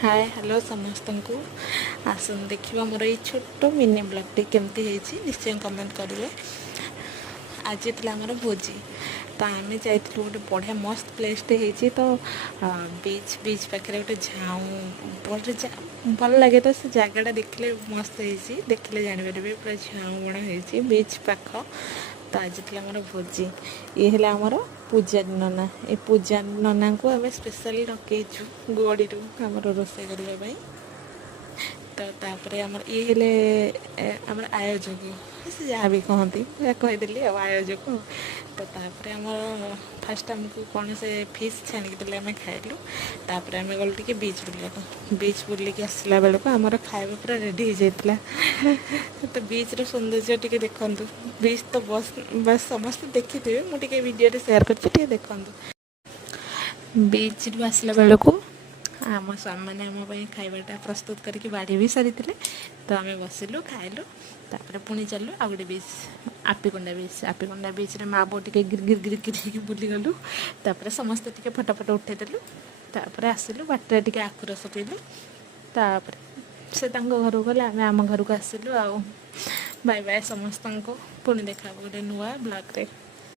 Hi hello समस्त को आसन देखिए मोर ये छोट मिनी ब्लॉगटी केमती निश्चय कमेंट करेंगे। आज आमर भोजी तो आम जाइए गोटे बढ़िया मस्त प्लेसटे होती तो बीच बीच पाखे गोटे झाऊ भल लगे तो से जगटा देखले मस्त हो देखले जापर पूरा झाऊ बण हो बीच पाख। तो आज आमर भोजी ये है आमर पूजारी नना ये पूजारी नना को आम स्पेशली डकईचु गड़ी आमर रोषे करने। तो तापर आमर ये हेले आमर आयोजक से जहाँ भी कहती कहीदेली आयोजक। तो तापर आमर फास्ट आमको कौन से फिश छाणिक देले आम खाइलु। तापर आम गलु टिके बीच बुलिया बीच बुलिक आसला बेलू आमर खाଇବା पूरा रेडी हो जाता। तो बीच रो सौंदर्य टिके देखु बीच तो बस बस समस्त देखिथे मुझे वीडियो सेयार कर देखु। बीच रू आसला बेलू आम स्वामी मैंने आम खाइबाटा प्रस्तुत करके बाढ़ी भी सारी तो आम बसिलु खाइलु। तापर पुणी चलु आ गए बीच आपिकोंडा बीच रे माँ बो टिके गिर गिर गिर गिर बुलीगलु। तापर समस्ते टिके फटो फटो उठेदेलु। तापर आसिलु बाटर टिके आखु रस पीलु। तापर से घर को गले आम आम घर को आसिलु। आ बाय बाय समस्त को पुणी देखा गोटे नुआ ब्लॉग रे।